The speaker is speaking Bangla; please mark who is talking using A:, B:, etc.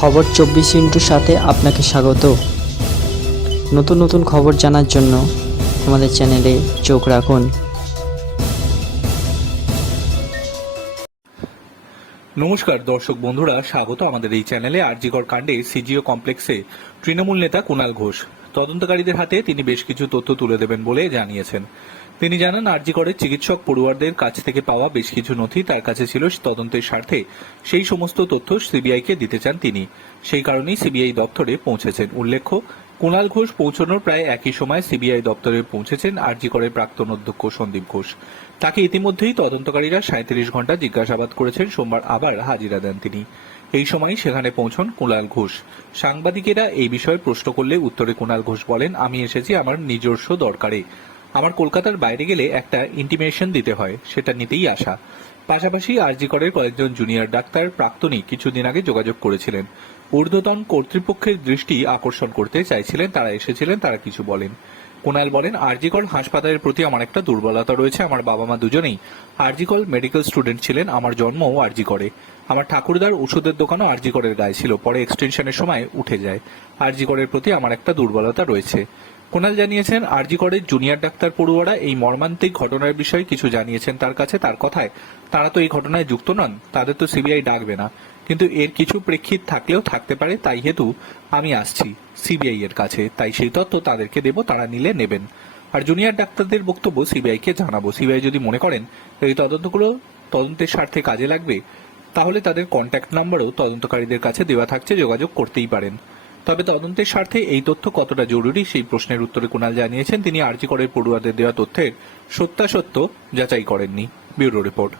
A: খবর চব্বিশ ইন্টুর সাথে আপনাকে স্বাগত। নতুন নতুন খবর জানার জন্য আমাদের চ্যানেলে চোখ রাখুন।
B: নমস্কার, দর্শক বন্ধুরা, স্বাগত আমাদের এই চ্যানেলে আরজিকর কাণ্ডে সিজিও কমপ্লেক্সে তৃণমূল নেতা কুণাল ঘোষ। তদন্তকারীদের হাতে তিনি বেশ কিছু তথ্য তুলে দেবেন বলে জানিয়েছেন। তিনি জানান আরজিকরের চিকিৎসক পড়ুয়ারদের কাছ থেকে পাওয়া বেশ কিছু নথি তার কাছে ছিল তদন্তের স্বার্থে। সেই সমস্ত তথ্য সিবিআইকে দিতে চান তিনি। সেই কারণেই সিবিআই দপ্তরে পৌঁছেছেন। উল্লেখ্য কুণাল ঘোষ পৌঁছানোর প্রায় একই সময় সিবিআই দপ্তরে পৌঁছেছেন আরজিকরের প্রাক্তন অধ্যক্ষ সন্দীপ ঘোষ। তাকে ইতিমধ্যেই তদন্তকারীরা সাঁত্রিশ ঘণ্টা জিজ্ঞাসাবাদ করেছেন, সোমবার আবার হাজিরা দেন তিনি। এই সময় সেখানে পৌঁছন কুণাল ঘোষ। সাংবাদিকেরা এই বিষয়ে প্রশ্ন করলে উত্তরে কুণাল ঘোষ বলেন, আমি এসেছি আমার নিজস্ব দরকারে। আমার কলকাতার বাইরে গেলে একটা ইন্টিমেশন দিতে হয়, সেটা নিতেই আসা। পাশাপাশি আরজিকরের কয়েকজন জুনিয়র ডাক্তার প্রাক্তনী কিছুদিন আগে যোগাযোগ করেছিলেন। ঊর্ধ্বতন কর্তৃপক্ষের দৃষ্টি আকর্ষণ করতে চাইছিলেন, তারা এসেছিলেন, তারা কিছু বলেন। কুণাল বলেন, আরজিকর হাসপাতালের প্রতি আমার একটা দুর্বলতা রয়েছে, আমার বাবা মা দুজনেই আরজিকর মেডিকেল স্টুডেন্ট ছিলেন, আমার জন্মও আরজি করে আমার ঠাকুরদার ওষুধের দোকানও আরজিকরের গায়ে ছিল, পরে এক্সটেনশনের সময় উঠে যায়। আরজি করের প্রতি আমার একটা দুর্বলতা রয়েছে। কুণাল জানিয়েছেন আরজিকরের জুনিয়র ডাক্তার পড়ুয়ারা এই মর্মান্তিক ঘটনার বিষয়ে কিছু জানিয়েছেন তার কাছে। তার কথায়, তারা তো এই ঘটনায় যুক্ত নন, তাদের তো সিবিআই ডাকবে না। কিন্তু এর কিছু প্রেক্ষিত থাকলেও থাকতে পারে, তাই হেতু আমি আসছি সিবিআই এর কাছে। তাই সেই তথ্য তাদেরকে দেব, তারা নিলে নেবেন। আর জুনিয়র ডাক্তারদের বক্তব্য সিবিআই কে জানাব। সিবিআই যদি মনে করেন এই তদন্তগুলো তদন্তের স্বার্থে কাজে লাগবে, তাহলে তাদের কন্ট্যাক্ট নাম্বারও তদন্তকারীদের কাছে দেওয়া থাকছে, যোগাযোগ করতেই পারেন। তবে তদন্তের স্বার্থে এই তথ্য কতটা জরুরি সেই প্রশ্নের উত্তরে কুণাল জানিয়েছেন। তিনি আরজি করের পড়ুয়াদের দেওয়া তথ্যের সত্যাসত্য যাচাই করেননি। Bureau report.